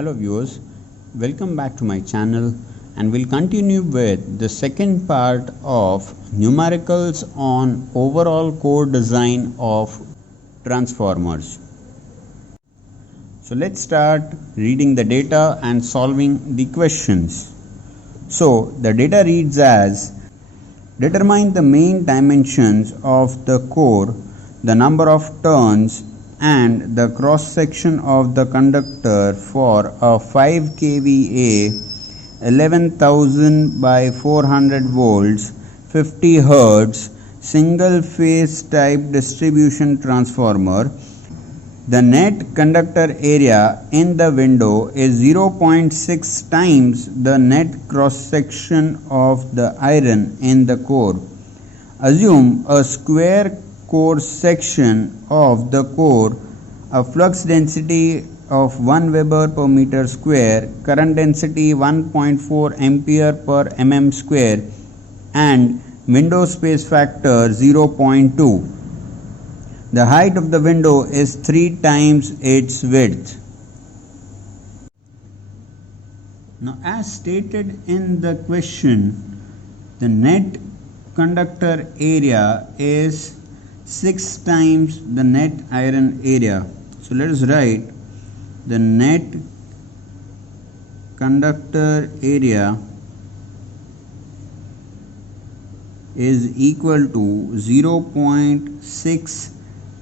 Hello viewers, welcome back to my channel and we'll continue with the second part of numericals on overall core design of transformers. So let's start reading the data and solving the questions. So the data reads as: determine the main dimensions of the core, the number of turns and the cross section of the conductor for a 5 kVA 11,000 by 400 volts 50 Hz single phase type distribution transformer. The net conductor area in the window is 0.6 times the net cross section of the iron in the core. Assume a square core section of the core, a flux density of 1 Weber per meter square, current density 1.4 ampere per mm square and window space factor 0.2. The height of the window is 3 times its width. Now, as stated in the question, the net conductor area is 6 times the net iron area. So let us write the net conductor area is equal to 0.6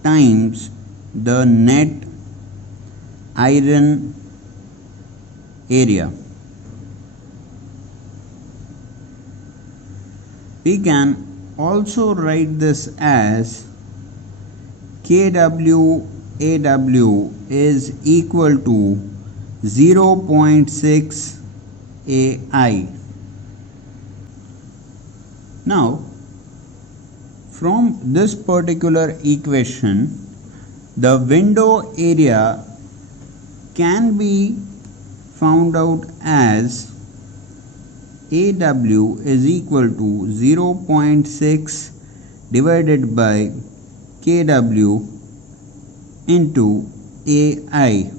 times the net iron area. We can also write this as kWAW is equal to 0.6 AI. Now, from this particular equation, the window area can be found out as AW is equal to 0.6 divided by kW into AI.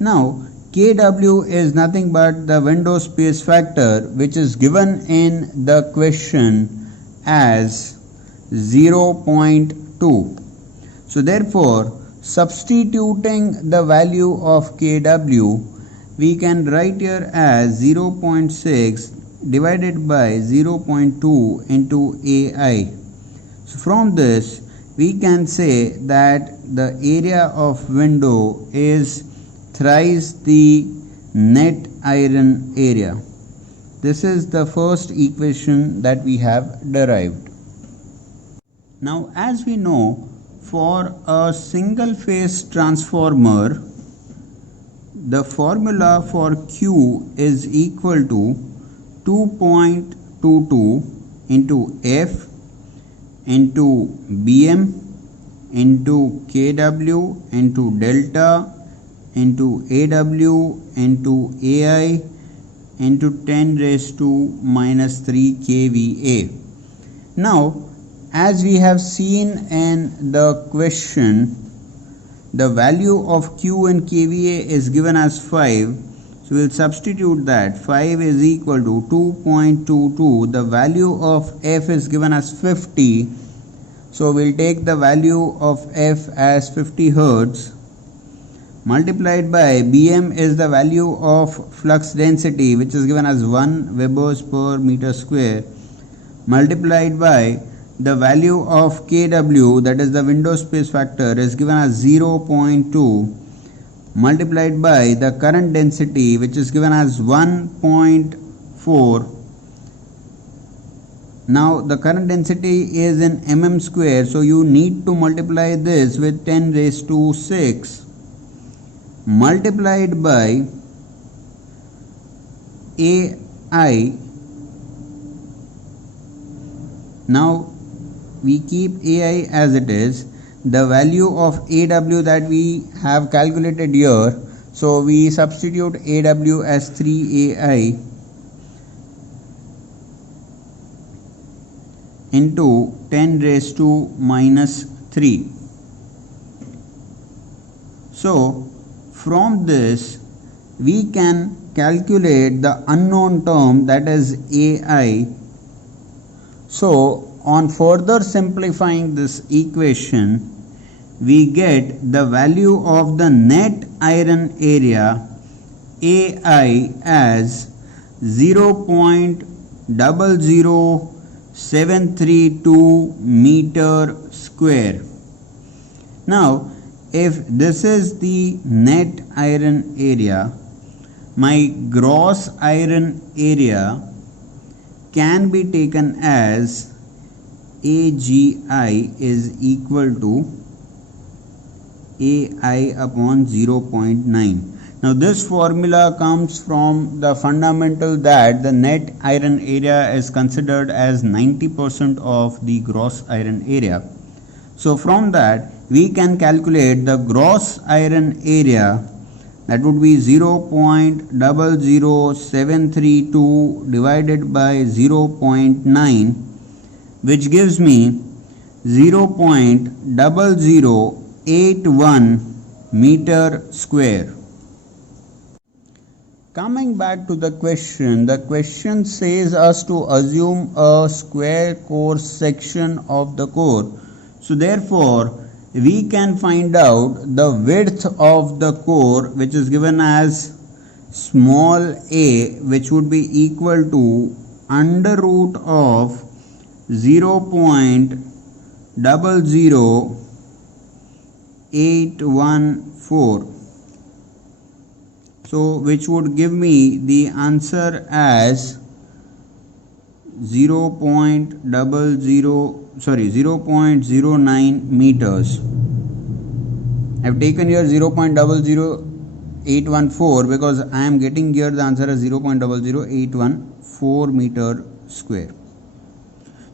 Now, kW is nothing but the window space factor, which is given in the question as 0.2. So therefore, substituting the value of kW, we can write here as 0.6 divided by 0.2 into AI. So from this, we can say that the area of window is thrice the net iron area. This is the first equation that we have derived. Now, as we know, for a single phase transformer, the formula for Q is equal to 2.22 into F into Bm into kW into delta into AW into AI into 10 raised to minus 3 kVA. Now, as we have seen in the question, the value of Q and kVA is given as 5. So we will substitute that. 5 is equal to 2.22. The value of F is given as 50. So we will take the value of F as 50 Hertz. Multiplied by Bm is the value of flux density, which is given as 1 Webers per meter square, multiplied by the value of kW, that is the window space factor, is given as 0.2, multiplied by the current density, which is given as 1.4. Now the current density is in mm square, so you need to multiply this with 10 raised to 6 multiplied by AI. Now we keep AI as it is. The value of AW that we have calculated here, so we substitute AW as 3AI into 10 raised to minus 3. So from this we can calculate the unknown term, that is AI. So on further simplifying this equation, we get the value of the net iron area AI as 0.00732 meter square. Now if this is the net iron area, my gross iron area can be taken as AGI is equal to AI upon 0.9. Now this formula comes from the fundamental that the net iron area is considered as 90% of the gross iron area. So from that we can calculate the gross iron area, that would be 0.00732 divided by 0.9, which gives me 0.0081 meter square. Coming back to the question says us to assume a square core section of the core. So therefore we can find out the width of the core, which is given as small a, which would be equal to under root of 0.00814. So which would give me the answer as 0.09 meters. I have taken here 0.00814 because I am getting here the answer as 0.00814 meter square.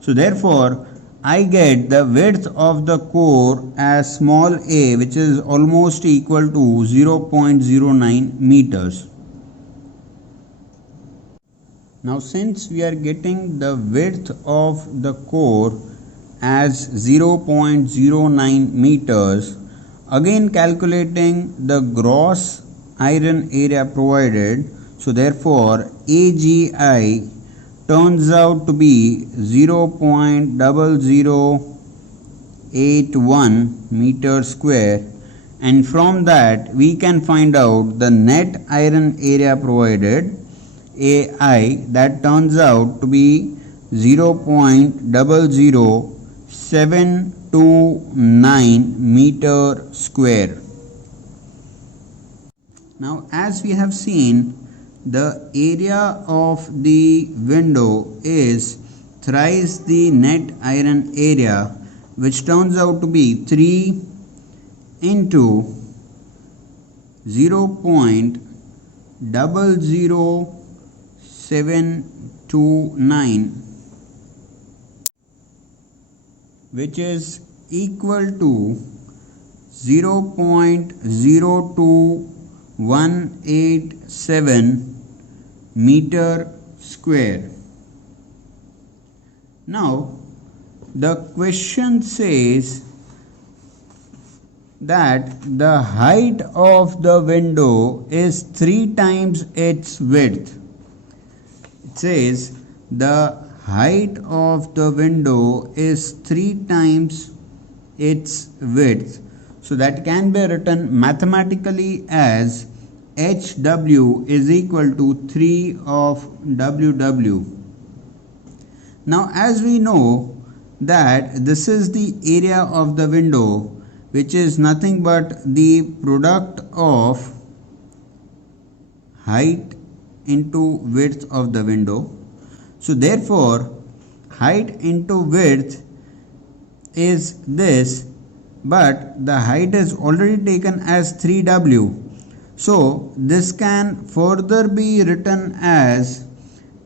So therefore I get the width of the core as small a, which is almost equal to 0.09 meters. Now since we are getting the width of the core as 0.09 meters, again calculating the gross iron area provided, so therefore AGI turns out to be 0.0081 meter square, and from that we can find out the net iron area provided AI, that turns out to be 0.00729 meter square. Now as we have seen, the area of the window is thrice the net iron area, which turns out to be 3 into 0.00729, which is equal to 0.02187 meter square. Now the question says that the height of the window is 3 times its width. It says the height of the window is 3 times its width. So that can be written mathematically as HW is equal to 3 of WW. Now as we know that this is the area of the window, which is nothing but the product of height into width of the window. So therefore height into width is this, but the height is already taken as 3W. So this can further be written as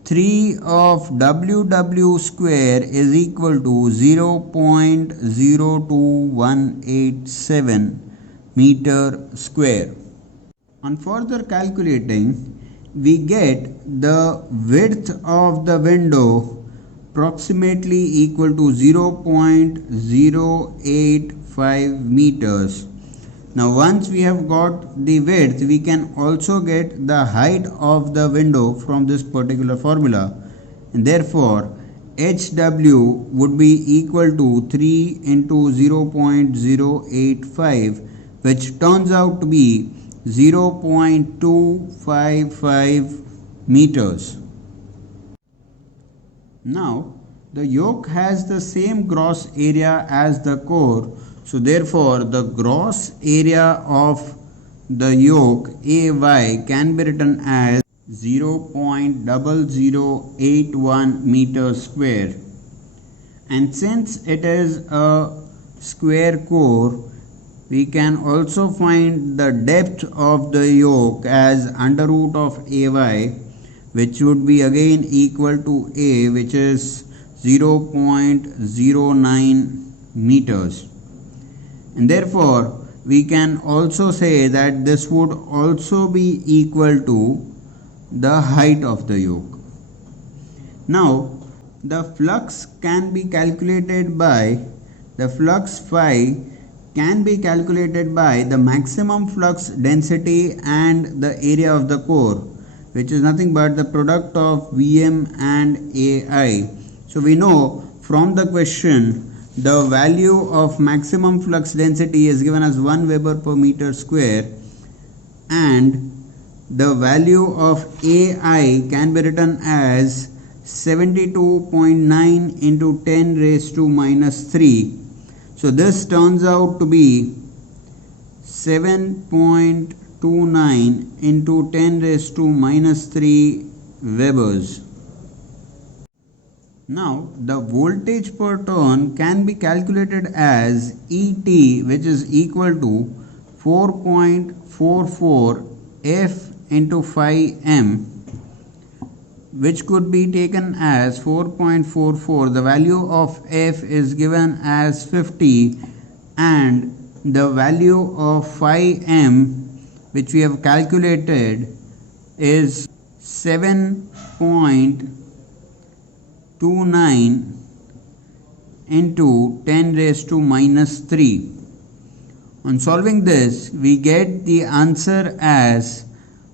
3 of WW square is equal to 0.02187 meter square. On further calculating, we get the width of the window approximately equal to 0.085 meters. Now once we have got the width, we can also get the height of the window from this particular formula. And therefore, HW would be equal to 3 into 0.085, which turns out to be 0.255 meters. Now, the yoke has the same gross area as the core, so therefore the gross area of the yoke AY can be written as 0.0081 meters square. And since it is a square core, we can also find the depth of the yoke as under root of AY, which would be again equal to A, which is 0.09 meters. And therefore we can also say that this would also be equal to the height of the yoke. Now the flux can be calculated by the flux phi can be calculated by the maximum flux density and the area of the core, which is nothing but the product of Vm and Ai. So we know from the question the value of maximum flux density is given as 1 Weber per meter square, and the value of Ai can be written as 72.9 into 10 raised to minus 3. So this turns out to be 7.29 into 10 raised to minus 3 Webers. Now the voltage per turn can be calculated as ET, which is equal to 4.44 F into phi m, which could be taken as 4.44. The value of F is given as 50 and the value of phi m, which we have calculated, is 7.29 into 10 raised to minus 3. On solving this, we get the answer as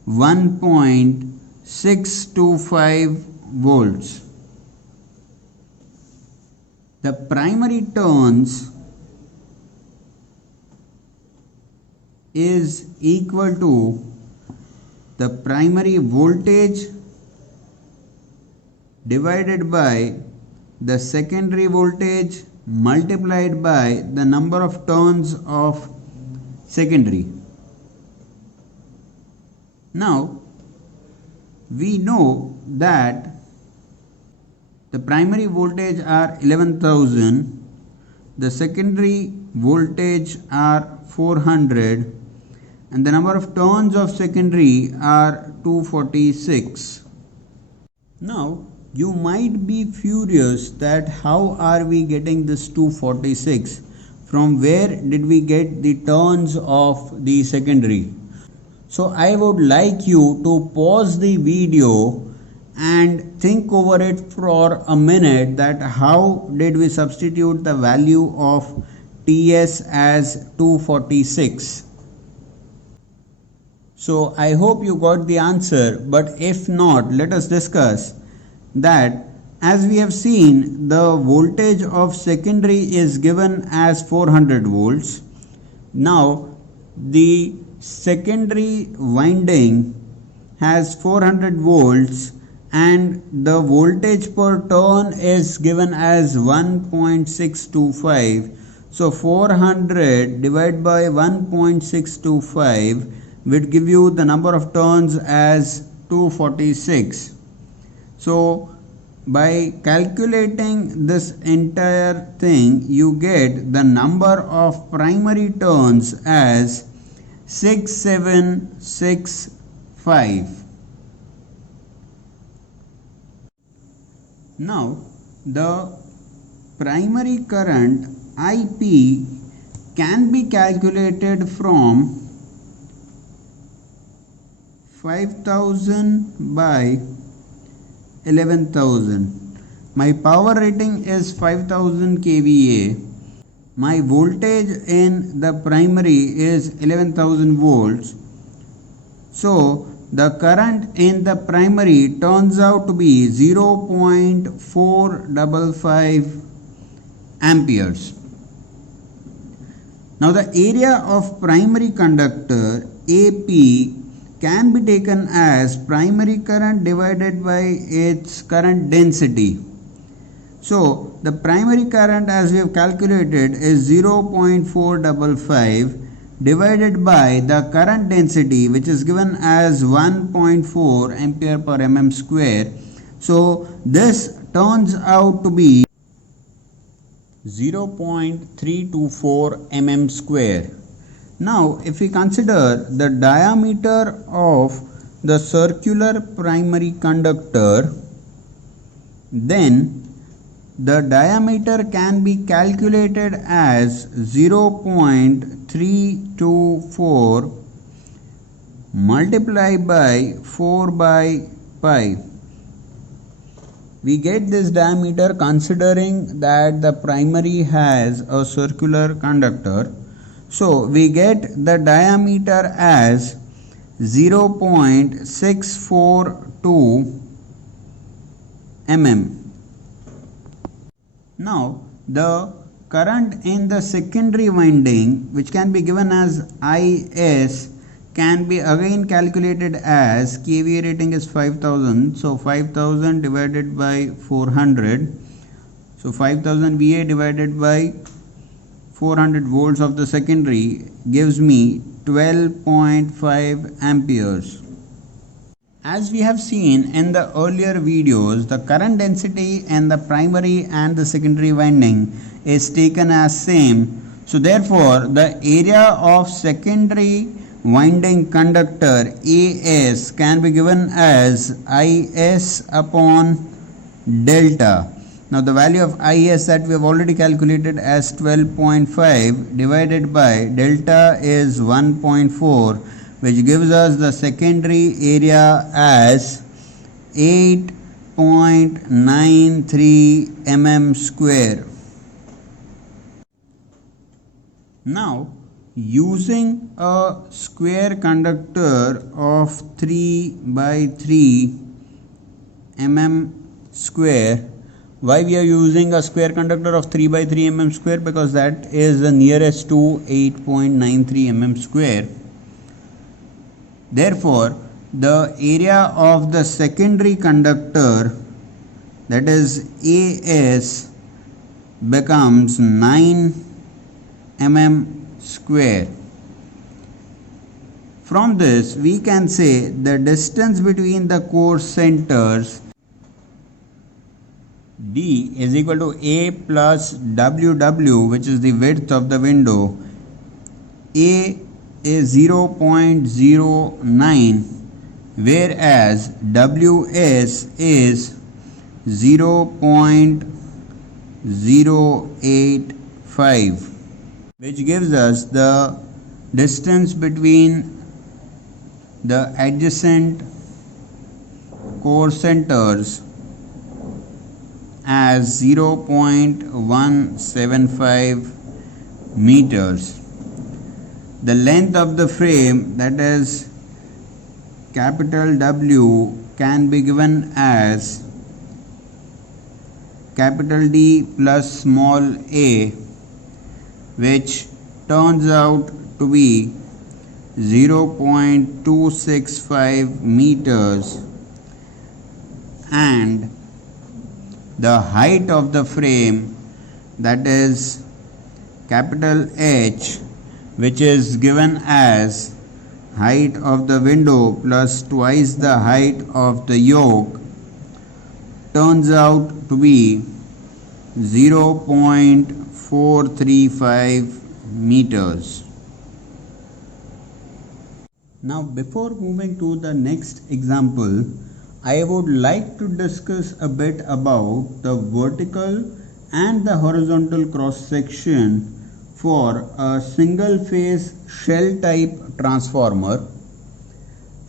1.625 volts. The primary turns is equal to the primary voltage divided by the secondary voltage multiplied by the number of turns of secondary. Now we know that the primary voltage are 11,000, the secondary voltage are 400, and the number of turns of secondary are 246. Now you might be furious that how are we getting this 246? From where did we get the turns of the secondary? So I would like you to pause the video and think over it for a minute, that how did we substitute the value of TS as 246. So I hope you got the answer, but if not, let us discuss that. As we have seen, the voltage of secondary is given as 400 volts. Now the secondary winding has 400 volts and the voltage per turn is given as 1.625. So 400 divided by 1.625 would give you the number of turns as 246. So by calculating this entire thing, you get the number of primary turns as 6765. Now the primary current IP can be calculated from 5000 by 11,000. My power rating is 5000 kVA. my voltage in the primary is 11,000 volts. So the current in the primary turns out to be 0.455 amperes. Now the area of primary conductor AP can be taken as primary current divided by its current density. So the primary current, as we have calculated, is 0.455 divided by the current density, which is given as 1.4 ampere per mm square. So this turns out to be 0.324 mm square. Now if we consider the diameter of the circular primary conductor, then the diameter can be calculated as 0.324 multiplied by 4 by pi. We get this diameter considering that the primary has a circular conductor. So we get the diameter as 0.642 mm. Now the current in the secondary winding, which can be given as IS, can be again calculated as kVA rating is 5000. So 5000 divided by 400. So 5000 VA divided by 400 volts of the secondary gives me 12.5 amperes. As we have seen in the earlier videos, the current density in the primary and the secondary winding is taken as same. So therefore the area of secondary winding conductor AS can be given as IS upon delta. Now the value of IS that we have already calculated as 12.5 divided by delta is 1.4, which gives us the secondary area as 8.93 mm square. Now using a square conductor of 3 by 3 mm square. Why we are using a square conductor of 3 by 3 mm square? Because that is the nearest to 8.93 mm square. Therefore the area of the secondary conductor, that is AS, becomes 9 mm square. From this we can say the distance between the core centers D is equal to A plus WW, which is the width of the window. A is 0.09, whereas WS is 0.085, which gives us the distance between the adjacent core centers as 0.175 meters. The length of the frame, that is capital W, can be given as capital D plus small a, which turns out to be 0.265 meters, and the height of the frame, that is capital H, which is given as height of the window plus twice the height of the yoke, turns out to be 0.435 meters. Now before moving to the next example, I would like to discuss a bit about the vertical and the horizontal cross section for a single phase shell type transformer.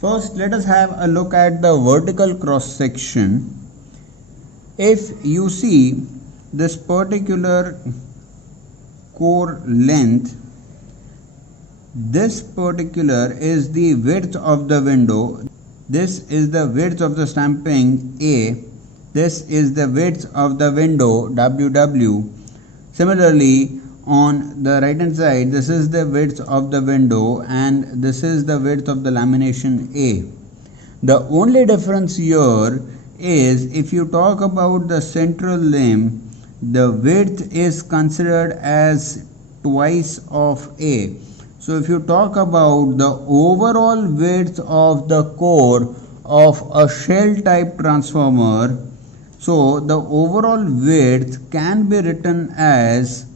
First, let us have a look at the vertical cross section. If you see this particular core length, this particular is the width of the window. This is the width of the stamping A. This is the width of the window WW. Similarly, on the right hand side, this is the width of the window and this is the width of the lamination A. The only difference here is if you talk about the central limb, the width is considered as twice of A. So if you talk about the overall width of the core of a shell type transformer, so the overall width can be written as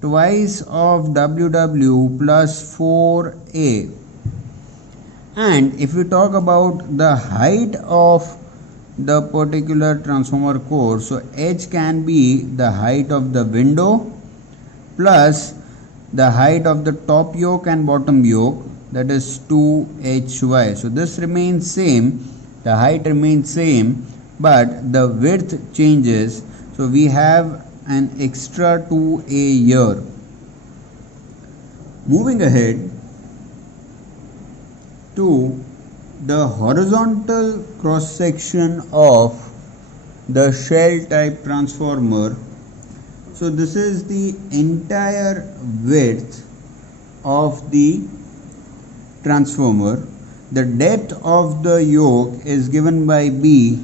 twice of WW plus 4A. And if we talk about the height of the particular transformer core, so H can be the height of the window plus the height of the top yoke and bottom yoke, that is 2HY. So this remains same, the height remains same, but the width changes. So we have an extra 2A here. Moving ahead to the horizontal cross section of the shell type transformer. So this is the entire width of the transformer. The depth of the yoke is given by B,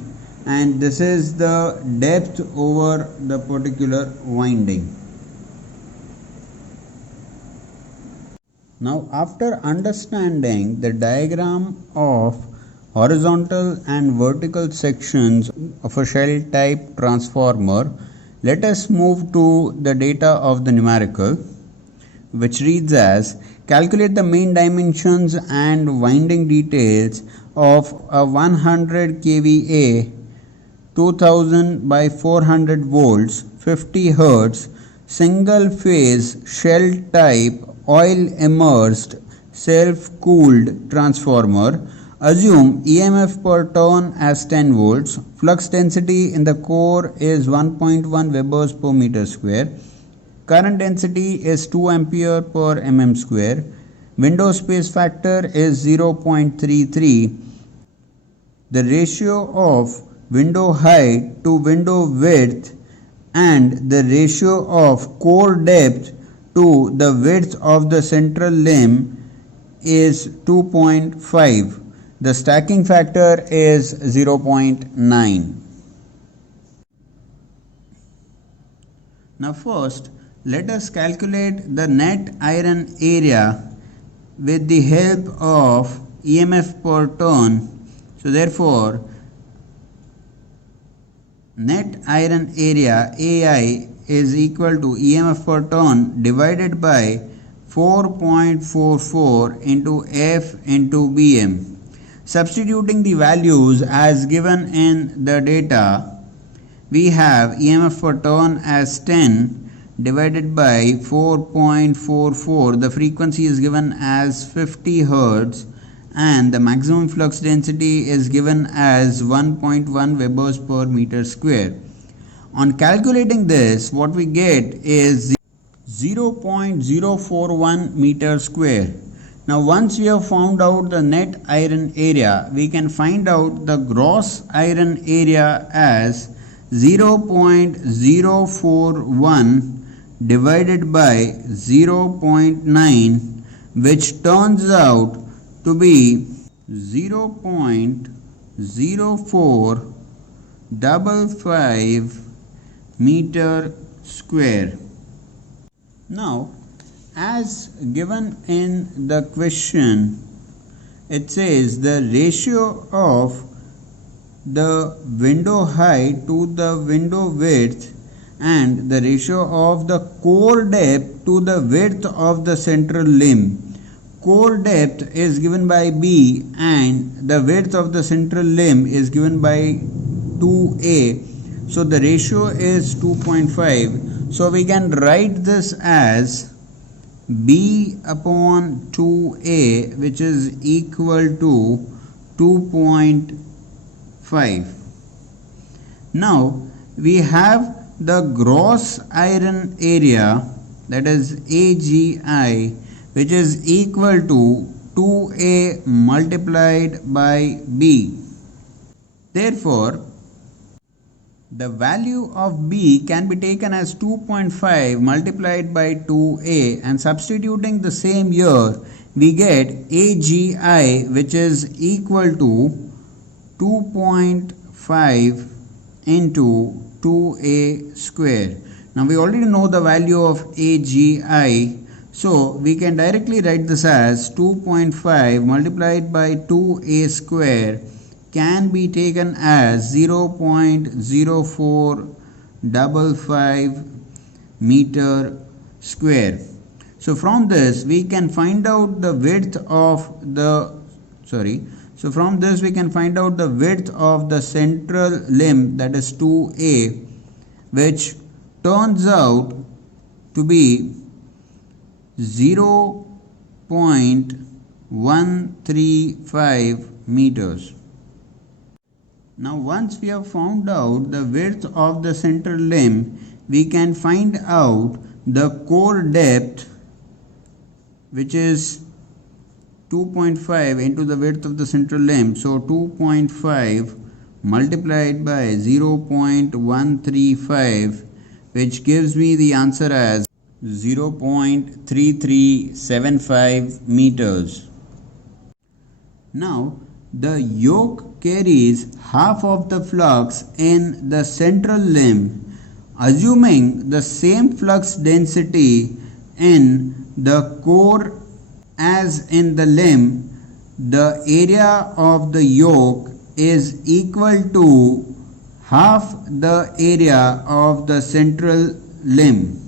and this is the depth over the particular winding. Now, after understanding the diagram of horizontal and vertical sections of a shell type transformer, let us move to the data of the numerical, which reads as: calculate the main dimensions and winding details of a 100 kVA 2000 by 400 volts 50 Hz single phase shell type oil immersed self cooled transformer. Assume EMF per turn as 10 volts. Flux density in the core is 1.1 Webers per meter square. Current density is 2 ampere per mm square. Window space factor is 0.33. The ratio of window height to window width and the ratio of core depth to the width of the central limb is 2.5. The stacking factor is 0.9. Now first, let us calculate the net iron area with the help of EMF per turn. So therefore, net iron area AI is equal to EMF per turn divided by 4.44 into F into Bm. Substituting the values as given in the data, we have EMF per turn as 10 divided by 4.44. The frequency is given as 50 Hz and the maximum flux density is given as 1.1 Webers per meter square. On calculating this, what we get is 0.041 meter square. Now once we have found out the net iron area, we can find out the gross iron area as 0.041 divided by 0.9, which turns out to be 0.0455 meter square. Now, as given in the question, it says the ratio of the window height to the window width and the ratio of the core depth to the width of the central limb. Core depth is given by B and the width of the central limb is given by 2A. So the ratio is 2.5. So we can write this as B upon 2A, which is equal to 2.5. Now we have the gross iron area that is AGI, which is equal to 2A multiplied by B. Therefore, the value of B can be taken as 2.5 multiplied by 2A, and substituting the same here, we get AGI, which is equal to 2.5 into 2A square. Now we already know the value of AGI, so we can directly write this as 2.5 multiplied by 2A square can be taken as 0.0455 meter square. So from this we can find out the width of the central limb, that is 2A, which turns out to be 0.135 meters. Now once we have found out the width of the central limb, we can find out the core depth, which is 2.5 into the width of the central limb. So 2.5 multiplied by 0.135, which gives me the answer as 0.3375 meters. Now the yoke carries half of the flux in the central limb. Assuming the same flux density in the core as in the limb, the area of the yoke is equal to half the area of the central limb.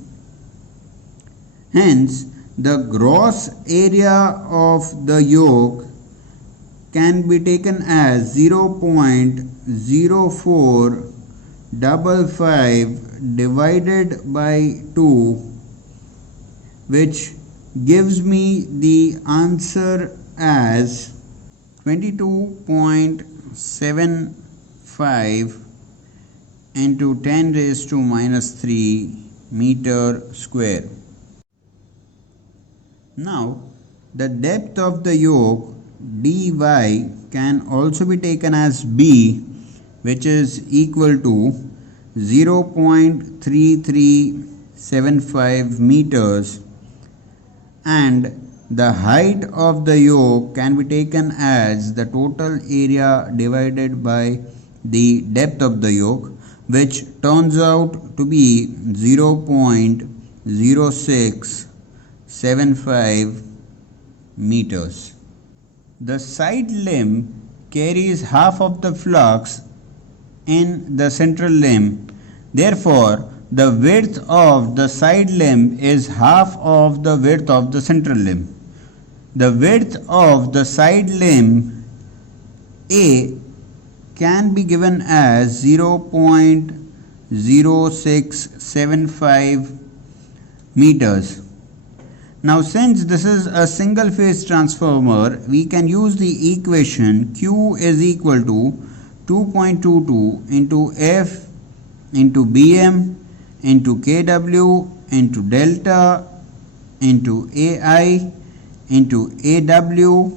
Hence, the gross area of the yoke can be taken as 0.0455 divided by 2, which gives me the answer as 22.75 into 10 raised to minus 3 meter square. Now the depth of the yoke dy can also be taken as B, which is equal to 0.3375 meters, and the height of the yoke can be taken as the total area divided by the depth of the yoke, which turns out to be 0.0675 meters. The side limb carries half of the flux in the central limb. Therefore, the width of the side limb is half of the width of the central limb. The width of the side limb A can be given as 0.0675 meters. Now since this is a single phase transformer, we can use the equation Q is equal to 2.22 into F into Bm into Kw into delta into Ai into Aw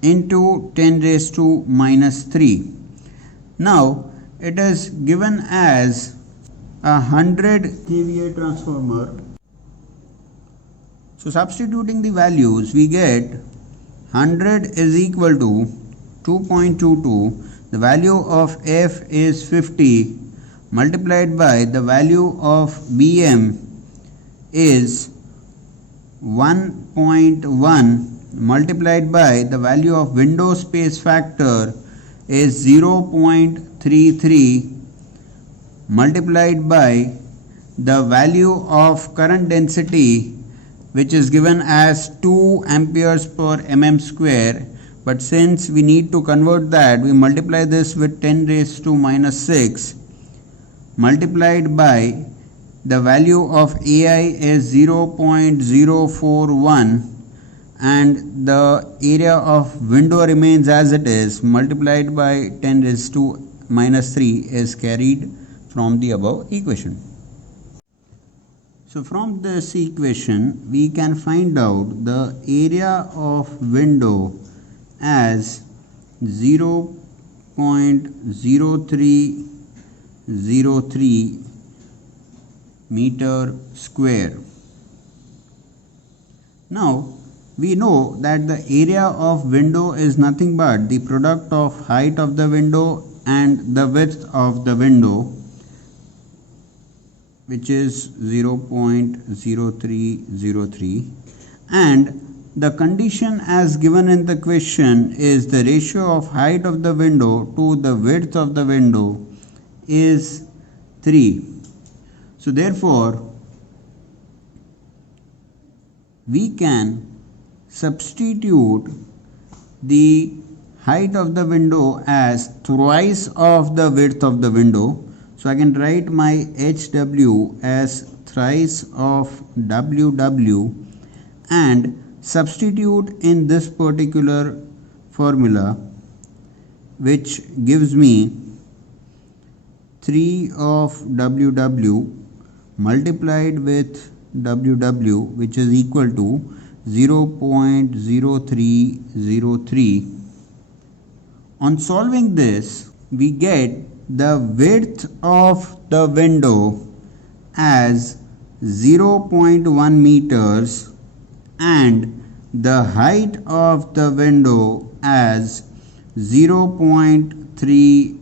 into 10 raised to minus 3. Now it is given as a 100 kVA transformer. So substituting the values, we get 100 is equal to 2.22. The value of F is 50 multiplied by the value of Bm is 1.1 multiplied by the value of window space factor is 0.33 multiplied by the value of current density, which is given as 2 amperes per mm square, but since we need to convert that, we multiply this with 10 raised to minus 6 multiplied by the value of Ai is 0.041 and the area of window remains as it is, multiplied by 10 raised to minus 3 is carried from the above equation. So from this equation we can find out the area of window as 0.0303 meter square. Now we know that the area of window is nothing but the product of height of the window and the width of the window, which is 0.0303, and the condition as given in the question is the ratio of height of the window to the width of the window is 3. So therefore we can substitute the height of the window as thrice of the width of the window. So I can write my HW as thrice of WW and substitute in this particular formula, which gives me 3 of WW multiplied with WW, which is equal to 0.0303. On solving this, we get the width of the window as 0.1 meters and the height of the window as 0.3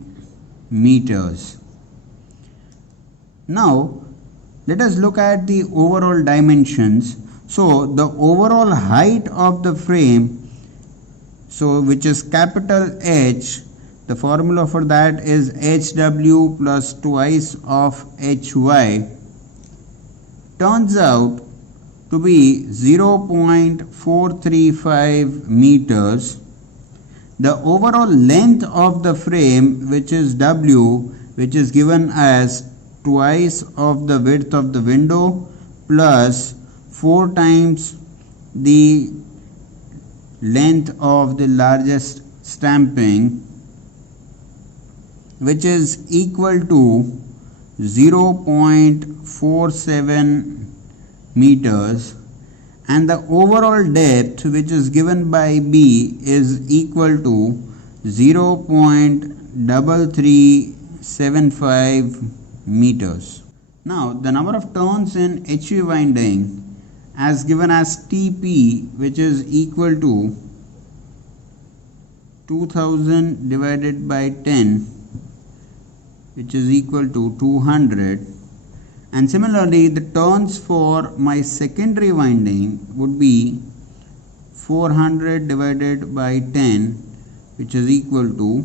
meters. Now let us look at the overall dimensions. So the overall height of the frame, so which is capital H, the formula for that is HW plus twice of HY, turns out to be 0.435 meters. The overall length of the frame, which is W, which is given as twice of the width of the window plus 4 times the length of the largest stamping, which is equal to 0.47 meters, and the overall depth, which is given by B, is equal to 0.3375 meters. Now the number of turns in HV winding as given as TP, which is equal to 2000 divided by 10, which is equal to 200. And similarly the turns for my secondary winding would be 400 divided by 10, which is equal to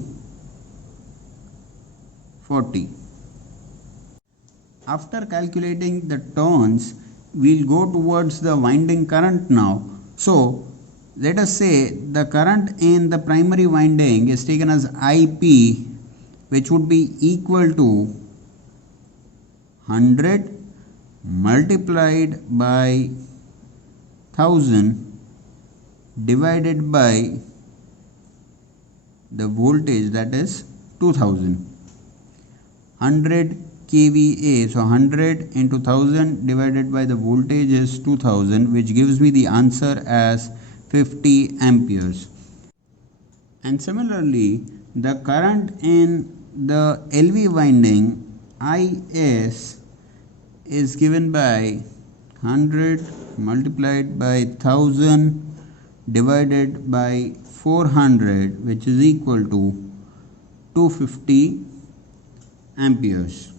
40. After calculating the turns, we'll go towards the winding current now. So let us say the current in the primary winding is taken as IP, which would be equal to 100 multiplied by 1000 divided by the voltage, that is 2000. 100 kVA, so 100 into 1000 divided by the voltage is 2000, which gives me the answer as 50 amperes. And similarly the current in the LV winding IS is given by 100 multiplied by 1000 divided by 400, which is equal to 250 amperes.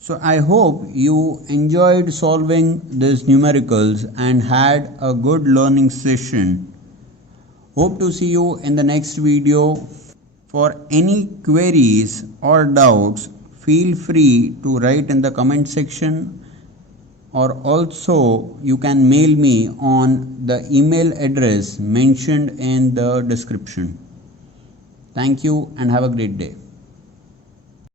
So I hope you enjoyed solving these numericals and had a good learning session. Hope to see you in the next video. For any queries or doubts, feel free to write in the comment section, or also you can mail me on the email address mentioned in the description. Thank you and have a great day.